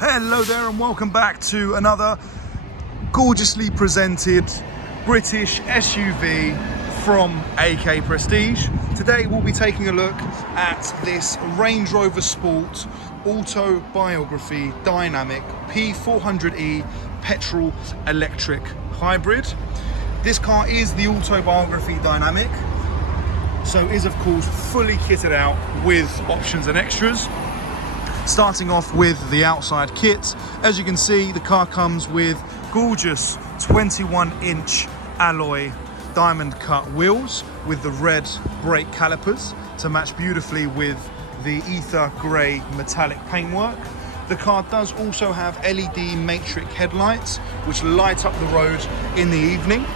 Hello there and welcome back to another gorgeously presented British SUV from AK Prestige. Today we'll be taking a look at this Range Rover Sport Autobiography Dynamic P400e petrol electric hybrid. This car is the Autobiography Dynamic, so is of course fully kitted out with options and extras. Starting off with the outside kit, as you can see, the car comes with gorgeous 21-inch alloy diamond cut wheels with the red brake calipers to match beautifully with the ether grey metallic paintwork. The car does also have LED matrix headlights which light up the road in the evening.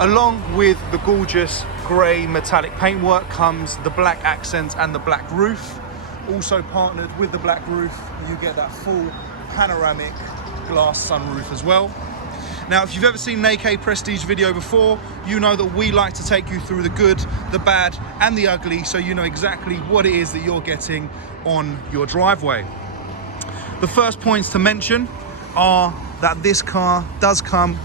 Along with the gorgeous grey metallic paintwork comes the black accent and the black roof. Also partnered with the black roof, you get that full panoramic glass sunroof as well. Now, if you've ever seen an AK Prestige video before, you know that we like to take you through the good, the bad, and the ugly, so you know exactly what it is that you're getting on your driveway. The first points to mention are that this car does come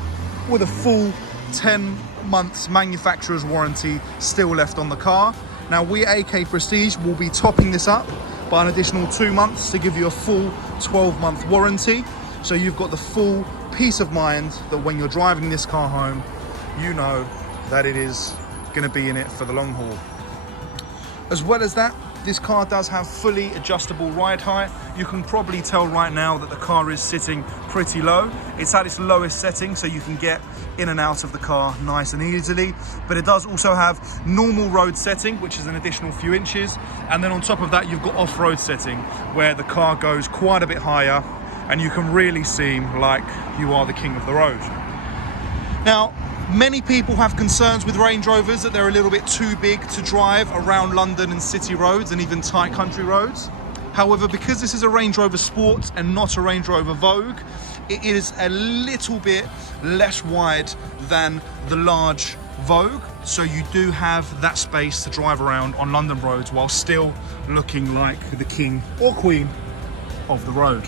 with a full 10 months manufacturer's warranty still left on the car. Now, we at AK Prestige will be topping this up by an additional 2 months to give you a full 12-month warranty. So you've got the full peace of mind that when you're driving this car home, you know that it is going to be in it for the long haul. As well as that, this car does have fully adjustable ride height. You can probably tell right now that the car is sitting pretty low. It's at its lowest setting, so you can get in and out of the car nice and easily. But it does also have normal road setting, which is an additional few inches. And then on top of that, you've got off-road setting, where the car goes quite a bit higher and you can really seem like you are the king of the road. Now, many people have concerns with Range Rovers that they're a little bit too big to drive around London and city roads and even tight country roads. However, because this is a Range Rover Sport and not a Range Rover Vogue, it is a little bit less wide than the large Vogue. So you do have that space to drive around on London roads while still looking like the king or queen of the road.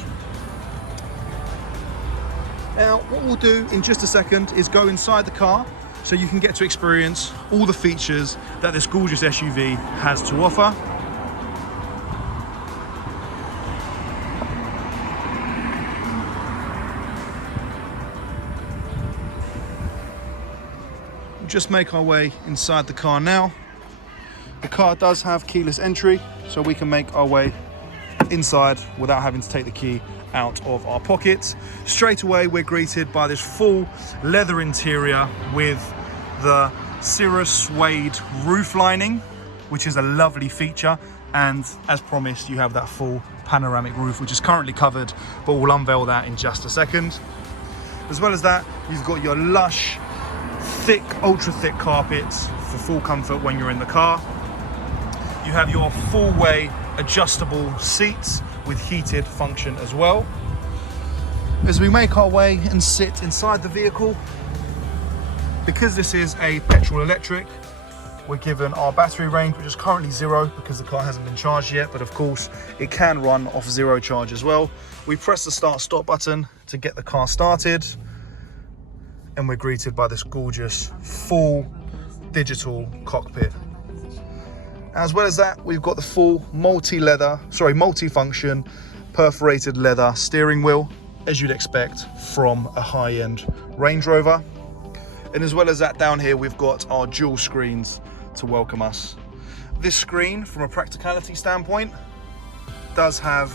Now, what we'll do in just a second is go inside the car so you can get to experience all the features that this gorgeous SUV has to offer. We'll just make our way inside the car now. The car does have keyless entry, so we can make our way inside without having to take the key out of our pockets. Straight away we're greeted by this full leather interior with the Cirrus suede roof lining, which is a lovely feature, and as promised you have that full panoramic roof which is currently covered, but we'll unveil that in just a second. As well as that, you've got your lush thick, ultra thick carpets for full comfort when you're in the car. You have your full way adjustable seats with heated function as well. As we make our way and sit inside the vehicle, because this is a petrol electric, we're given our battery range, which is currently 0 because the car hasn't been charged yet, but of course it can run off 0 charge as well. We press the start stop button to get the car started, and we're greeted by this gorgeous full digital cockpit. As well as that, we've got the full multi-function perforated leather steering wheel, as you'd expect from a high-end Range Rover. And as well as that, down here we've got our dual screens to welcome us. This screen, from a practicality standpoint, does have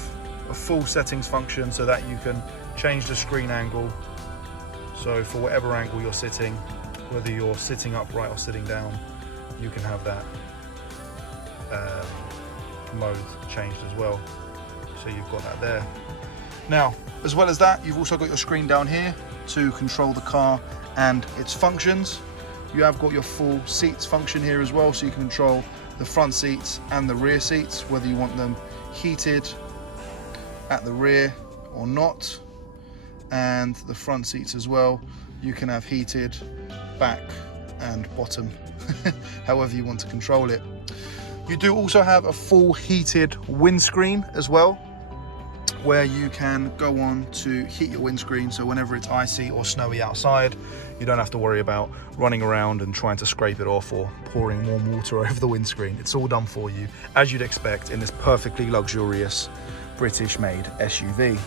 a full settings function so that you can change the screen angle. So for whatever angle you're sitting, whether you're sitting upright or sitting down, you can have that mode changed as well, so you've got that there. Now, as well as that, you've also got your screen down here to control the car and its functions. You have got your full seats function here as well, so you can control the front seats and the rear seats, whether you want them heated at the rear or not. And the front seats as well, you can have heated back and bottom, however you want to control it. You do also have a full heated windscreen as well, where you can go on to heat your windscreen, so whenever it's icy or snowy outside, you don't have to worry about running around and trying to scrape it off or pouring warm water over the windscreen. It's all done for you, as you'd expect in this perfectly luxurious British-made SUV.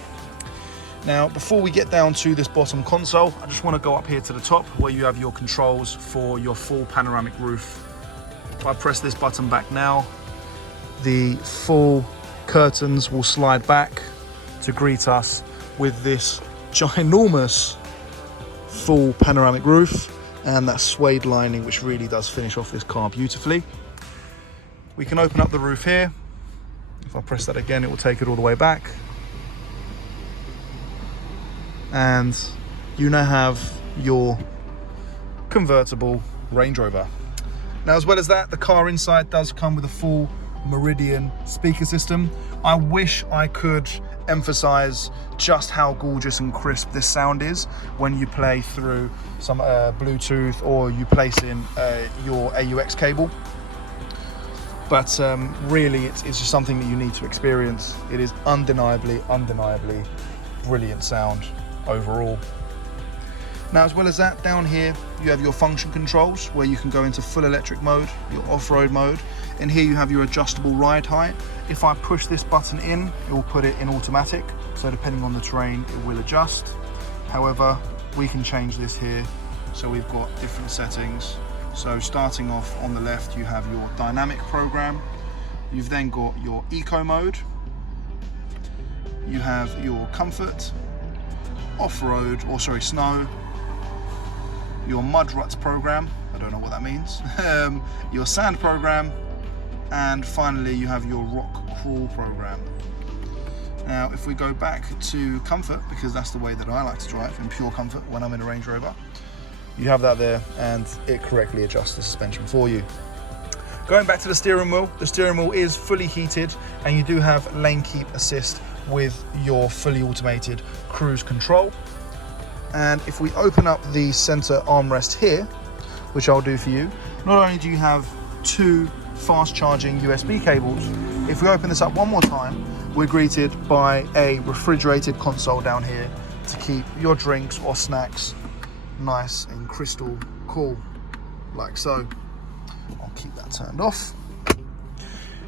Now, before we get down to this bottom console, I just want to go up here to the top where you have your controls for your full panoramic roof. If I press this button back now, the full curtains will slide back to greet us with this ginormous full panoramic roof and that suede lining, which really does finish off this car beautifully. We can open up the roof here. If I press that again, it will take it all the way back. And you now have your convertible Range Rover. Now, as well as that, the car inside does come with a full Meridian speaker system. I wish I could emphasize just how gorgeous and crisp this sound is when you play through some Bluetooth or you place in your AUX cable. But really, it's just something that you need to experience. It is undeniably brilliant sound overall. Now, as well as that, down here you have your function controls where you can go into full electric mode, your off-road mode, and here you have your adjustable ride height. If I push this button in, it will put it in automatic, so depending on the terrain it will adjust. However, we can change this here, so we've got different settings. So starting off on the left, you have your dynamic program. You've then got your eco mode. You have your comfort, off-road, or sorry, snow, your mud ruts program, I don't know what that means, your sand program, and finally you have your rock crawl program. Now, if we go back to comfort, because that's the way that I like to drive, in pure comfort when I'm in a Range Rover, you have that there and it correctly adjusts the suspension for you. Going back to the steering wheel is fully heated and you do have lane keep assist with your fully automated cruise control. And if we open up the center armrest here, which I'll do for you, not only do you have two fast charging USB cables, if we open this up one more time, we're greeted by a refrigerated console down here to keep your drinks or snacks nice and crystal cool, like so. I'll keep that turned off.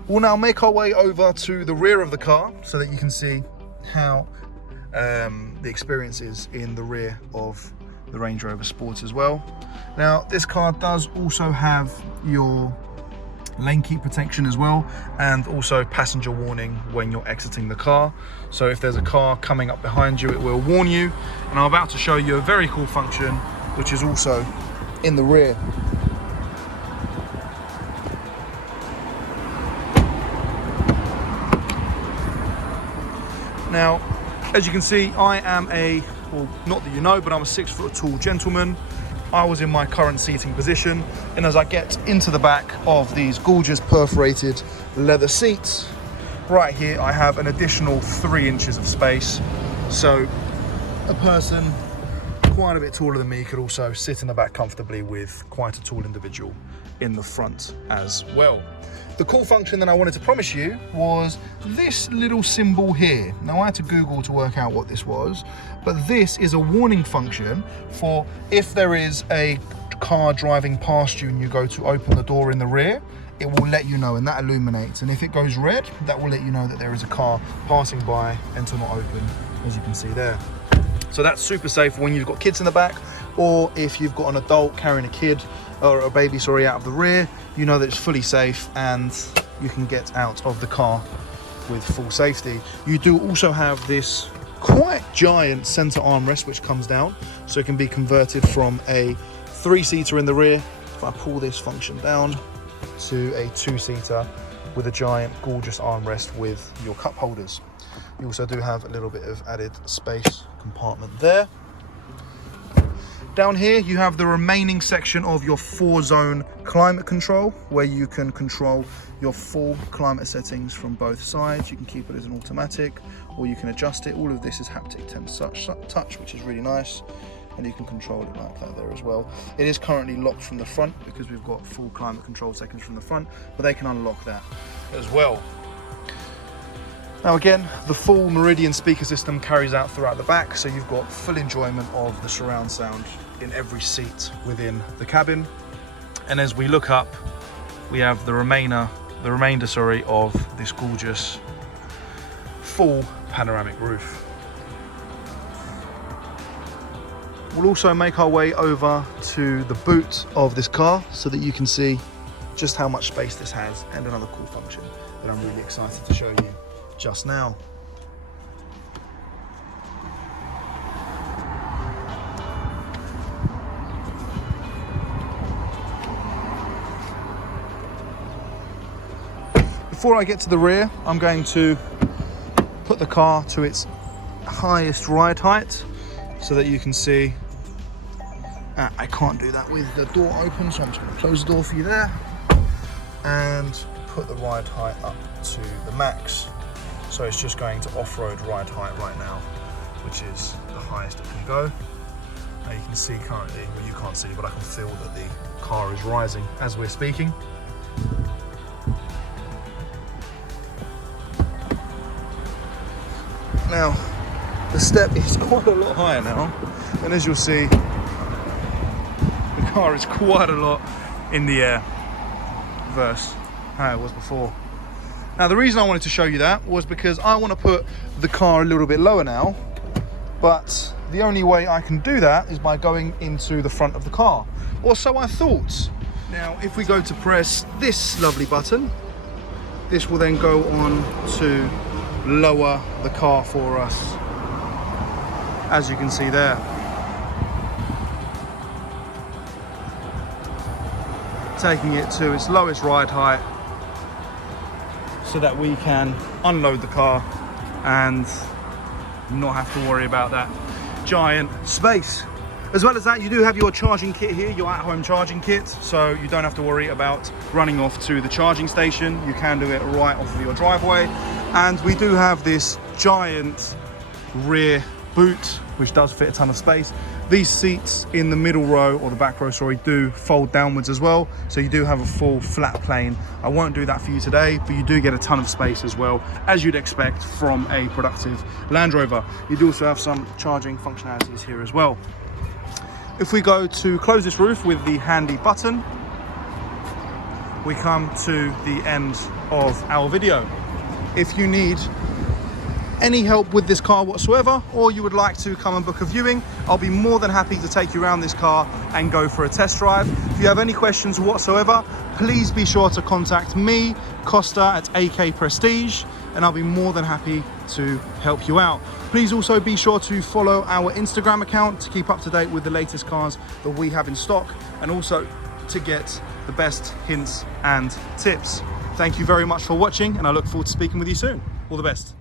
We'll now make our way over to the rear of the car so that you can see how the experience is in the rear of the Range Rover Sport as well. Now, this car does also have your lane keep protection as well, and also passenger warning when you're exiting the car. So if there's a car coming up behind you, it will warn you. And I'm about to show you a very cool function which is also in the rear. Now, as you can see, I am well, not that you know, but I'm a 6 foot tall gentleman. I was in my current seating position, and as I get into the back of these gorgeous perforated leather seats, right here I have an additional 3 inches of space. So a person quite a bit taller than me could also sit in the back comfortably with quite a tall individual in the front as well. The cool function that I wanted to promise you was this little symbol here. Now, I had to Google to work out what this was, but this is a warning function for if there is a car driving past you and you go to open the door in the rear, it will let you know, and that illuminates. And if it goes red, that will let you know that there is a car passing by and to not open, as you can see there. So that's super safe when you've got kids in the back, or if you've got an adult carrying a kid or a baby, sorry, out of the rear, you know that it's fully safe and you can get out of the car with full safety. You do also have this quite giant center armrest which comes down, so it can be converted from a 3-seater in the rear, if I pull this function down, to a 2-seater with a giant gorgeous armrest with your cup holders. You also do have a little bit of added space compartment there. Down here you have the remaining section of your 4-zone climate control, where you can control your full climate settings from both sides. You can keep it as an automatic, or you can adjust it. All of this is haptic touch, which is really nice, and you can control it like that there as well. It is currently locked from the front because we've got full climate control settings from the front, but they can unlock that as well. Now again, the full Meridian speaker system carries out throughout the back, so you've got full enjoyment of the surround sound in every seat within the cabin. And as we look up, we have the remainder of this gorgeous full panoramic roof. We'll also make our way over to the boot of this car so that you can see just how much space this has, and another cool function that I'm really excited to show you just now. Before I get to the rear, I'm going to put the car to its highest ride height so that you can see. I can't do that with the door open, so I'm just going to close the door for you there and put the ride height up to the max. So it's just going to off-road ride height right now, which is the highest it can go. Now you can see currently, well you can't see, but I can feel that the car is rising as we're speaking. Now, the step is quite a lot higher now, and as you'll see, the car is quite a lot in the air versus how it was before. Now, the reason I wanted to show you that was because I want to put the car a little bit lower now, but the only way I can do that is by going into the front of the car, or so I thought. Now, if we go to press this lovely button, this will then go on to lower the car for us, as you can see there. Taking it to its lowest ride height so that we can unload the car and not have to worry about that giant space. As well as that, you do have your charging kit here, your at-home charging kit, so you don't have to worry about running off to the charging station. You can do it right off of your driveway. And we do have this giant rear boot, which does fit a ton of space. These seats in the middle row, or the back row, sorry, do fold downwards as well. So you do have a full flat plane. I won't do that for you today, but you do get a ton of space as well, as you'd expect from a productive Land Rover. You do also have some charging functionalities here as well. If we go to close this roof with the handy button, we come to the end of our video. If you need any help with this car whatsoever, or you would like to come and book a viewing, I'll be more than happy to take you around this car and go for a test drive. If you have any questions whatsoever, please be sure to contact me, Costa, at AK Prestige, and I'll be more than happy to help you out. Please also be sure to follow our Instagram account to keep up to date with the latest cars that we have in stock, and also to get the best hints and tips. Thank you very much for watching, and I look forward to speaking with you soon. All the best.